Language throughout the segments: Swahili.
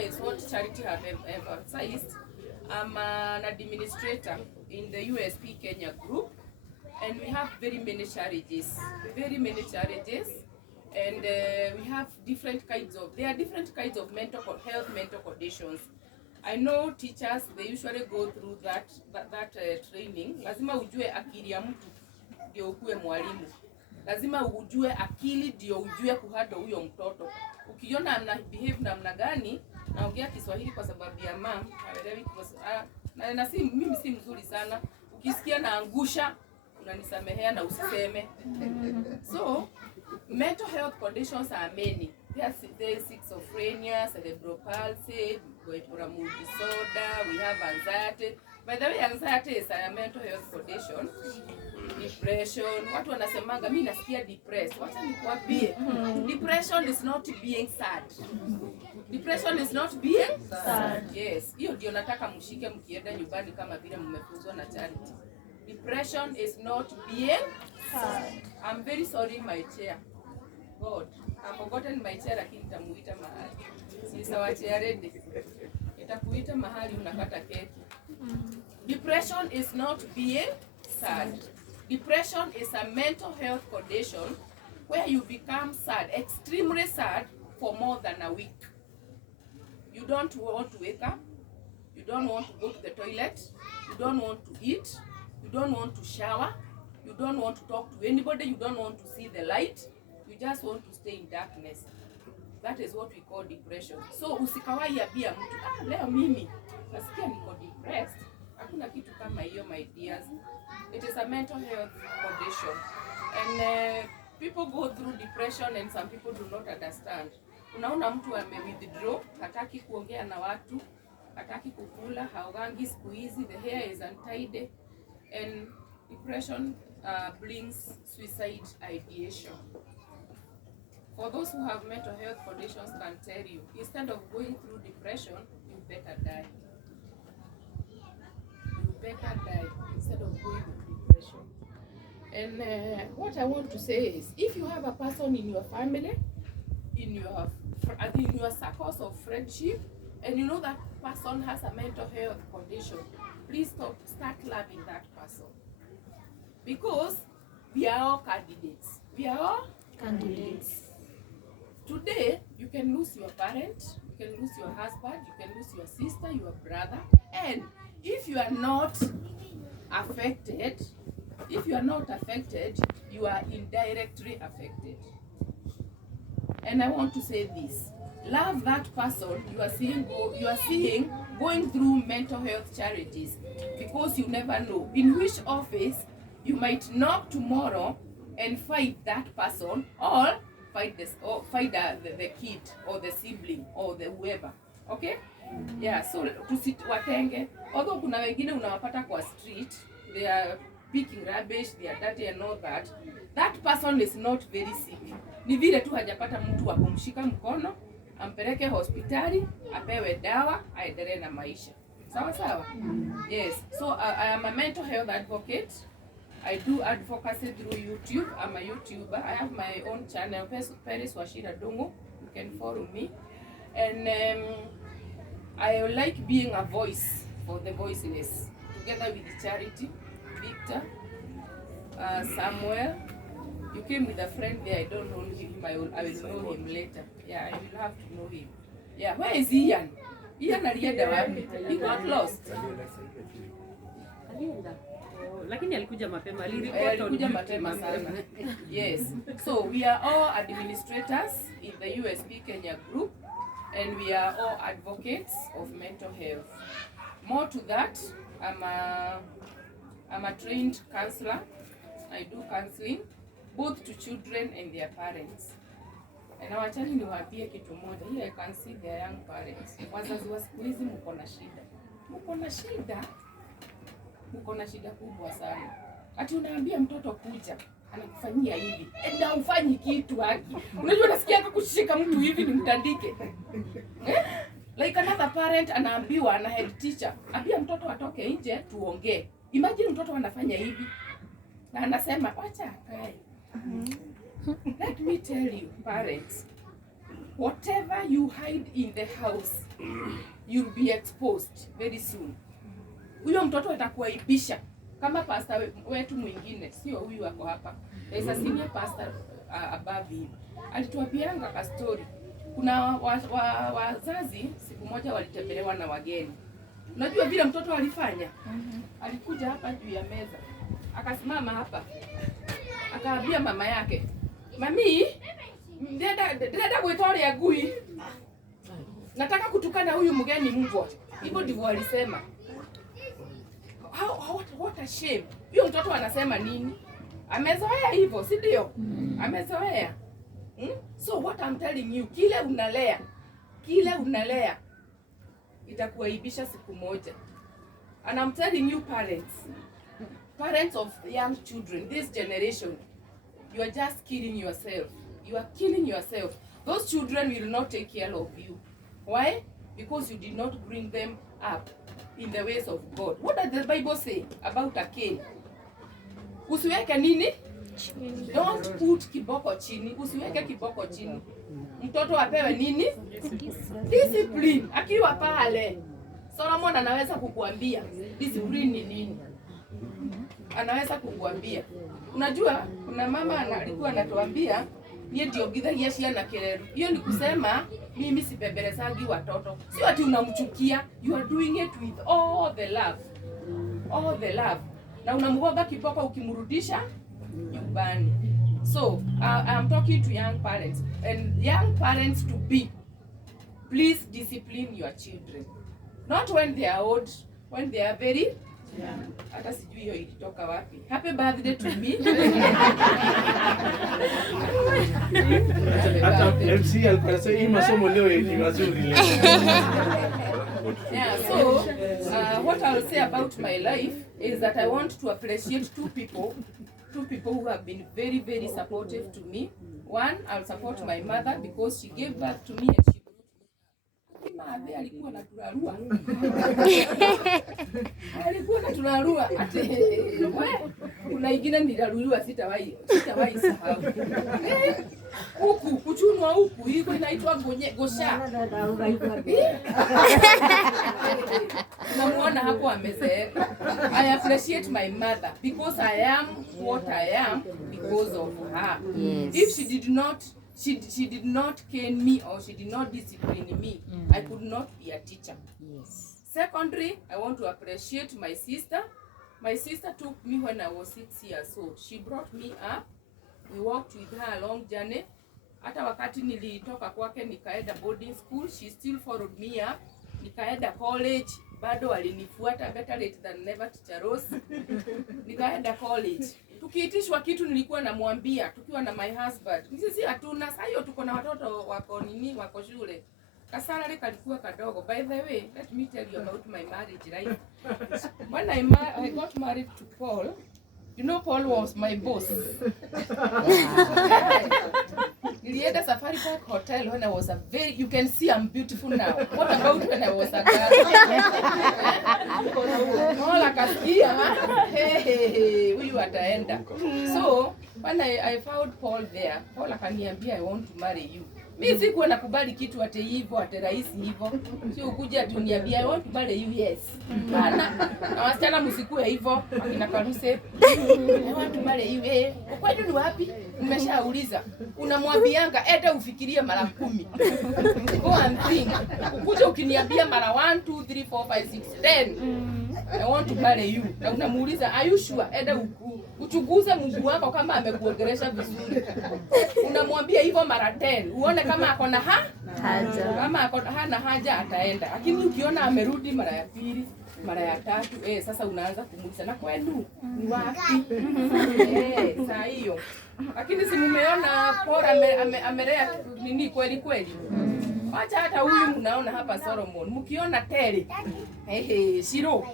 is what Charity have emphasized. I'm an administrator in the USP Kenya group, and we have very many charities, and we have different kinds of, there are different kinds of mental conditions. I know teachers, they usually go through that training. Lazima ujue akili ya mtu ndio ukue mwalimu. Lazima ujue akili ndio ujue kuhandle huyo mtoto. Ukiona ana behave namna gani, naongea Kiswahili kwa sababu ya mom, haelewi na si mimi si mzuri sana. Ukisikia naangusha, unanisamehea na usiseme. So, mental health conditions are many. There is schizophrenia, cerebral palsy, bipolar mood disorder, we have anxiety. By the way, anxiety is a mental health condition. Depression. Watu wanasemanga mimi nasikia depressed. Wacha nikwambie. Depression is not being sad. Depression is not being sad. Yes. Hiyo ndio nataka mshike mkienda nyumbani kama vile mmefunzwa na Charity. Depression is not being sad. I'm very sorry my chair. God, I've forgotten my chair lakini nitamuita mahali. Si sawa chair ready. Nitakuita mahali unakata keki. Depression is not being sad. Depression is a mental health condition where you become sad, extremely sad for more than a week. You don't want to wake up. You don't want to go to the toilet. You don't want to eat. You don't want to shower. You don't want to talk to anybody. You don't want to see the light. You just want to stay in darkness. That is what we call depression. So usikawai ambia mtu, leo mimi nasikia niko depressed. Hakuna kitu kama hiyo, my dears. It is a mental health condition. And people go through depression and some people do not understand. Unaona mtu withdraw, hataki kuongea na watu, hataki kukula, haogangi siku hizi, the hair is untidy. And depression brings suicide ideation. For those who have mental health conditions can tell you, instead of going through depression, you better die. You better die instead of going through depression. And what I want to say is, if you have a person in your family, in your circles of friendship, and you know that person has a mental health condition, please start loving that person. Because we are all candidates. We are all candidates. Today, you can lose your parent, you can lose your husband, you can lose your sister, your brother. And if you are not affected, you are indirectly affected. And I want to say this. Love that person you are seeing going through mental health charities, because you never know in which office you might knock tomorrow and fight that person, or fight the kid or the sibling or the whoever. Okay? Yeah, so tusitwatenge. Although kuna wengine unawapata kwa street, they are picking rubbish, they are dirty and all that. That person is not very sick. Ni vile tu hajapata mtu wa kumshika mkono, ampeleke hospitali, apewe dawa, aendelee na maisha. Sawa sawa? Yes. So I am a mental health advocate. I do advocacy through YouTube. I'm a YouTuber. I have my own channel, Peris Ndung'u. You can follow me. And I like being a voice for the voiceless. Together with the Charity, Victor, Samuel. You came with a friend there. I don't know him. I will know him later. Yeah, I will have to know him. Yeah, where is Ian? Ian alienda wapi? He got lost. Lakini alikuja mapema, alikuja mapema sana. Yes. So we are all administrators in the USP Kenya group, and we are all advocates of mental health. More to that, I'm a trained counselor. I do counseling both to children and their parents. And nawachani niwaambie kitu moja. Here I can see their young parents. Wazazi wa siku hizi mko na shida. Mko na shida kubwa sana. Ati unaambia mtoto kuja, anakufanyia hivi. Na ufanyi kitu haki. Unajua nasikia kukushika mtu hivi ni mtandike. Like another parent anaambiwa, ana head teacher, ambia mtoto atoke nje tuongee. Imagine mtoto anafanya hivi. Na anasema acha akae. Let me tell you, parents, whatever you hide in the house you'll be exposed very soon. Huyo mtoto atakuaibisha kama pastor wetu mwingine, sio huyu wako hapa. There's a senior pastor above him. Alituambianga ka story. Kuna wazazi siku moja walitembelewa na wageni. Unajua vile mtoto alifanya? Alikuja hapa juu ya meza. Akasimama hapa. Akaambia mama yake, "Mami, dada gwetore ya gui. Nataka kutukana huyu mgeni mbwa." Hivyo ndivyo alisema. What a shame. Huyo mtoto anasema nini? Amezoea hivyo, si ndio? Amezoea. So what I'm telling you, kile unalea itakuaibisha siku moja. And I'm telling you parents of young children, this generation, you are just killing yourself. You are killing yourself. Those children will not take care of you. Why? Because you did not bring them up in the ways of God. What does the Bible say about a king? Usiweke nini? Don't put kiboko chini. Usiweke kiboko chini. Mtoto apewe nini? Discipline. Akiwa pale, Solomon anaweza kukuambia discipline ni nini. Anaweza kukuambia. Unajua kuna mama alikuwa anatuambia yeye ndio githagia ciana kireru. Hiyo ni kusema mimi sibebelezagi watoto. Sio ati unamchukia, you are doing it with all the love. All the love. Na unamgoba kiboko ukimrudisha nyumbani. So, I'm talking to young parents and young parents to be, please discipline your children. Not when they are old, when they are very young. Hata sijui hiyo ilitoka wapi. Happy birthday to me. Hata MC alikuwa sasa hii masomo leo ni mazuri leo. Yeah, so what I'll say about my life is that I want to appreciate two people who have been very, very supportive to me. One, I'll support my mother because she gave birth to me and she brought me. Alikuwa naturarua. Alikuwa naturarua. Ati kuna ingine nilirarua sitawahi sahau. Huku kuchunwa huku iko inaitwa gosha. Namuona hapo amezeeka. I appreciate my mother because I am what I am because of her. Yes. If she did not cane me or she did not discipline me, I could not be a teacher. Yes. Secondly, I want to appreciate my sister. My sister took me when I was 6 years old. She brought me up. We walked with her a long journey. Hata wakati nilitoka kwake nikaenda boarding school, she still followed me up. Nikaenda college, bado alinifuata, better late than never, Teacher Rose. Nikaenda college. Tukiitishwa kitu nilikuwa namwambia, tukiwa na my husband. Sisi hatuna, sasa hiyo tuko na watoto wako shule. Kasarale kalikuwa kadogo. By the way, let me tell you about my marriage life. When I got married to Paul, you know Paul was my boss. Nilienda Safari Park Hotel when I was you can see I'm beautiful now. What about when I was a girl? Paul akasikia, huyu ataenda. So, when I found Paul there, Paul akaniambia, I want to marry you. Mimi sikuwa nakubali kitu ate hivyo, ate rahisi hivyo. Sio kuja tu niambia I want to marry you, yes. Bana, na wasichana msikue hivyo, akina Karuse. I want to marry you. Kwani ni wapi? Nimeshauliza. Unamwambianga enda ufikirie mara 10. Go and think. Ukuja ukiniambia mara 1 2 3 4 5 6 10. I want to marry you. Na unamuuliza are you sure? Enda uchunguze Mungu wako kama amekuongelesha vizuri. Unamwambia hivyo mara 10. Uone kama ako na haja. Kama ako hana haja ataenda. Lakini ukiona amerudi mara ya pili, mara ya tatu, sasa unaanza kumuuliza na kwenu ni wapi? Saa hiyo. Lakini si mmeona Pora amelea nini kweli? Acha hata huyu mnaona hapa Solomon. Mkiona Terry. Shiro.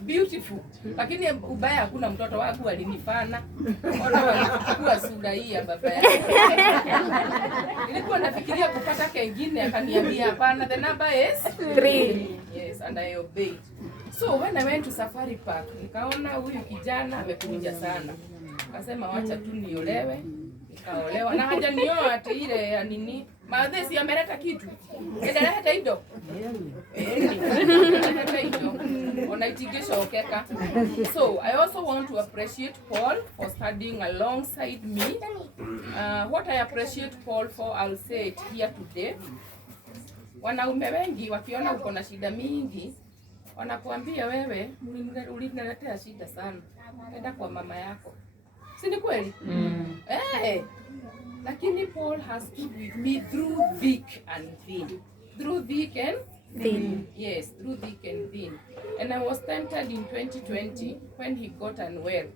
Beautiful. Lakini ubaya hakuna mtoto wangu alinifana. Ona walikuwa sura hii ya baba yake. Nilikuwa nafikiria kupata kengine akaniambia hapana, the number is 3. Yes, and I obeyed. So when I went to Safari Park, nikaona huyu kijana amekuja sana. Akasema wacha tu niolewe. Nikaolewa. Na haja nioa ati ile ya nini? Maadhi si ameleta kitu. Endelea hiyo. So I also want to appreciate Paul for studying alongside me. What I appreciate Paul for, I'll say it here today. Wanaume wengi wakiona uko na shida mingi, wanakuambia wewe uliniletea shida sana, enda kwa mama yako. Si ni kweli? Lakini Paul has stood with me through thick and thin. Through thick and thin. Yes, through thick and thin. And I was tempted in 2020 when he got unwell.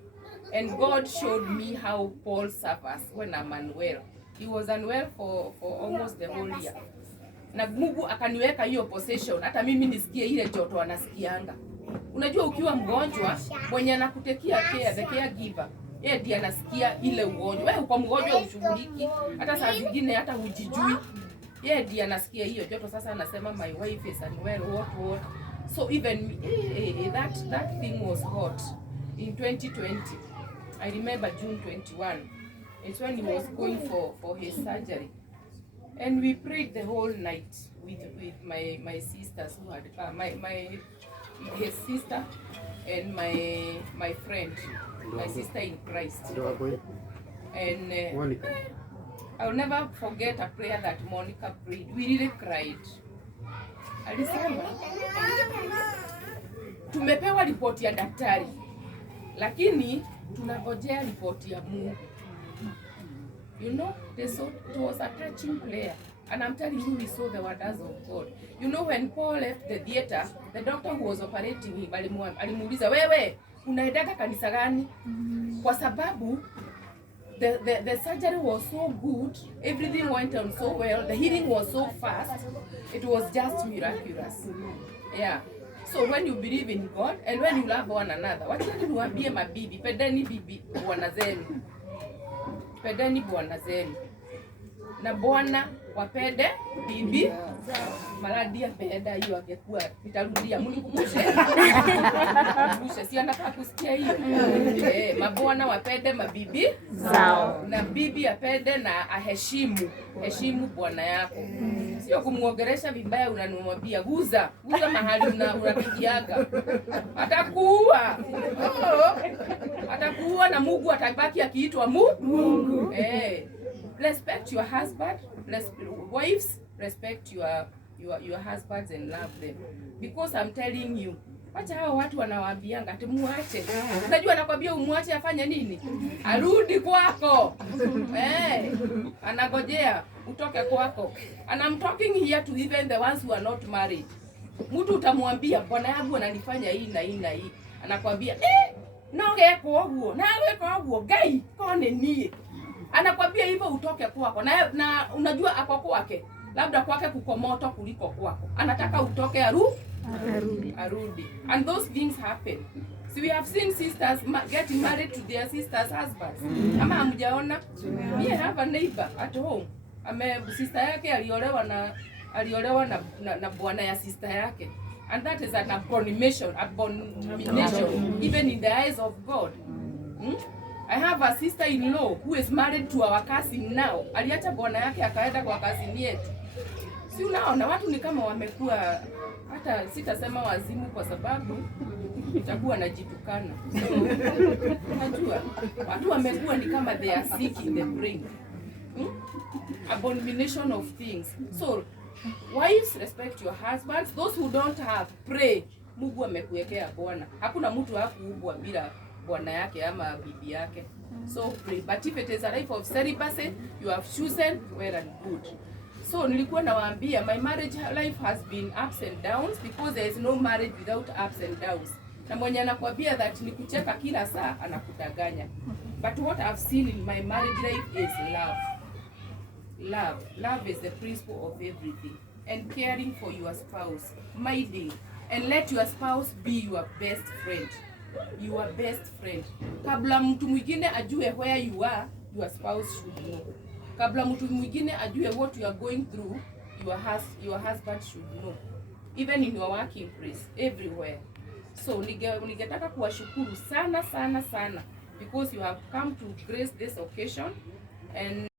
And God showed me how Paul suffers when I'm unwell. He was unwell for almost the whole year. Na Mungu akaniweka hiyo possession, hata mimi nisikie ile joto anasikianga. Unajua ukiwa mgonjwa, mwenye anakutekia care, the caregiver, yeye ndiye anasikia ile ugonjwa. Wewe uko mgonjwa ushughuliki, hata saa zingine hata hujijui. Yeye ndiye anasikia hiyo joto. Sasa anasema my wife is unwell, what. So even that thing was hot in 2020. I remember June 21. It's when he was going for his surgery. And we prayed the whole night with my sisters who had come, his sister and my friend, my sister in Christ. And I'll never forget a prayer that Monica prayed. We really cried. Alisema tumepewa ripoti ya daktari, lakini tunangojea ripoti ya Mungu. You know, it was a touching prayer. And I'm telling you, we saw the wonders of God. You know, when Paul left the theater, the doctor who was operating him, alimuuliza, wewe, unaendaga kanisa gani? Kwa sababu, the surgery was so good, everything went on so well, the healing was so fast, it was just miraculous. Yeah. So when you believe in God, and when you love one another, wachani niwaambie mabibi, pendeni bibi bwana zenu. Pendeni bwana zenu. Na bwana wapende bibi. Maladia penda hiyo angekuwa nitarudia mnikumbushe. Mkumbushe si anataka kusikia hiyo. Mabwana wapende mabibi zao. Na bibi apende na heshimu bwana yako. Sio kumuongelesha vibaya unanimwambia guza mahali unapigiaga. Atakuua. Atakuua na Mungu atabaki akiitwa Mungu. Respect your husband, wives, respect your husbands and love them. Because I'm telling you, wacha hao watu wanawaambianga ati muache. Unajua anakwambia umuache afanye nini? Arudi kwako. Anagojea utoke kwako. And I'm talking here to even the ones who are not married. Mtu utamwambia bwana yangu ananifanya hii na hii na hii. Anakwambia noge kwa huo, nawe kwa huo gai kone nie. Anakwambia hivyo utoke kwako. Na unajua ako kwake. Labda kwake kuko moto kuliko kwako. Anataka utoke arudi. And those things happen. So we have seen sisters getting married to their sisters' husbands. Ama hamjaona? Me have a neighbor at home. Sister yake aliolewa na bwana ya sister yake. And that is an abomination even in the eyes of God. I have a sister-in-law who is married to our cousin now. Aliacha bwana yake akaenda kwa cousin yetu. Si unaona watu ni kama wamekuwa, hata sitasema wazimu kwa sababu itakuwa najitukana. Unajua watu wamekuwa ni kama they are sick in the brain. Abomination of things. So wives, respect your husbands. Those who don't have, pray. Mungu amekuwekea bwana. Hakuna mtu hakuubwa bila bwana yake ama bibi yake. So pray. But if it is a life of celibacy, you have chosen well and good. So nilikuwa nawaambia my marriage life has been ups and downs because there is no marriage without ups and downs. Na mwenye anakuambia that ni kucheka kila saa anakudanganya. But what I've seen in my marriage life is love. Love is the principle of everything. And caring for your spouse, minding, and let your spouse be your best friend. Your best friend. Kabla mtu mwingine ajue where you are, your spouse should know. Kabla mtu mwingine ajue what you are going through, your husband should know. Even in your working place, everywhere. So ningetaka kuwashukuru sana because you have come to grace this occasion and